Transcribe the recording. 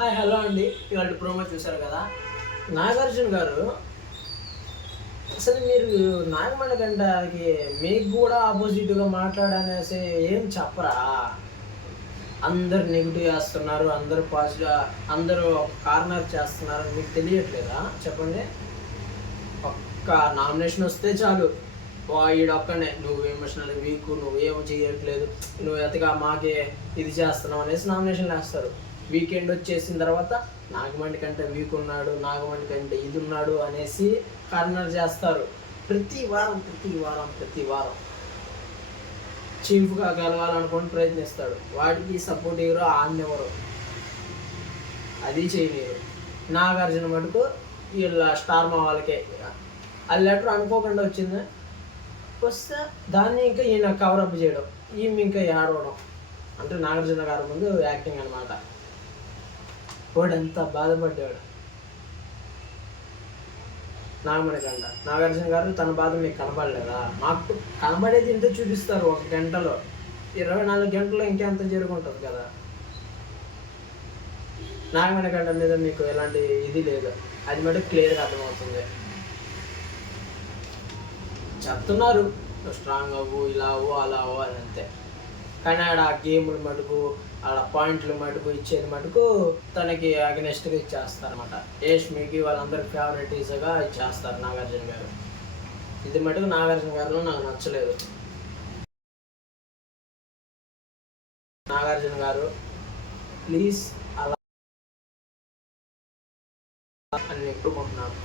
Hi hello అండి. ఇవాళ promo చూశారు కదా. నాగార్జున గారు అసలు మీరు నాగమణికంటకి మీకు కూడా ఆపోజిట్గా మాట్లాడనేసి ఏం చెప్పరా? అందరు నెగిటివ్ చేస్తున్నారు, అందరూ పాజిటివ్, అందరూ కార్నర్ చేస్తున్నారు. మీకు తెలియట్లేదా చెప్పండి? ఒక్క నామినేషన్ వస్తే చాలు, ఈడొక్కనే నువ్వు ఎమోషనల్ వీక్, నువ్వేం చేయట్లేదు, నువ్వు ఎతగా మాకే ఇది చేస్తున్నావు అనేసి నామినేషన్లు వేస్తారు. వీకెండ్ వచ్చేసిన తర్వాత నాగమణి కంటే వీక్ ఉన్నాడు, నాగమణి కంటే ఇది ఉన్నాడు అనేసి కార్నర్ చేస్తారు. ప్రతి వారం చీఫ్గా గెలవాలనుకుని ప్రయత్నిస్తాడు. వాడికి సపోర్ట్ ఎవరో ఆన్నెవరు అది చేయలేరు. నాగార్జున మటుకు వీళ్ళ స్టార్ మా వాళ్ళకే ఆ లెటర్ అనుకోకుండా వచ్చింది, వస్తే దాన్ని ఇంకా ఈయన కవరప్ చేయడం, ఈమె ఇంకా ఏడవడం. అంటే నాగార్జున గారి ముందు యాక్టింగ్ అనమాట. వాడు ఎంత బాధపడ్డాడు. నాగమణికంట నాగార్జున గారు తన బాధ మీకు కనపడలేదా? మాకు కనబడేది ఇంత చూపిస్తారు. ఒక గంటలో 24 గంటల్లో ఇంకెంత జరుగుంటుంది కదా. నాగమణికంట మీద మీకు ఎలాంటి ఇది లేదు, అది మటుకు క్లియర్గా అర్థమవుతుంది. చెప్తున్నారు నువ్వు స్ట్రాంగ్ అవ్వు, ఇలా అవ్వు, అలా అవ్వు అని అంతే. కానీ ఆడ గేములు మటుకు, ఆడ పాయింట్లు మటుకు ఇచ్చేది మటుకు తనకి అగనెస్ట్గా ఇచ్చేస్తారు అనమాట. యష్మికి వాళ్ళందరికి ఫేవరెటీస్గా ఇచ్చేస్తారు నాగార్జున గారు. ఇది మటుకు నాగార్జున గారిలో నాకు నచ్చలేదు. నాగార్జున గారు ప్లీజ్ అలా అని ఎప్పుడుకుంటున్నాను.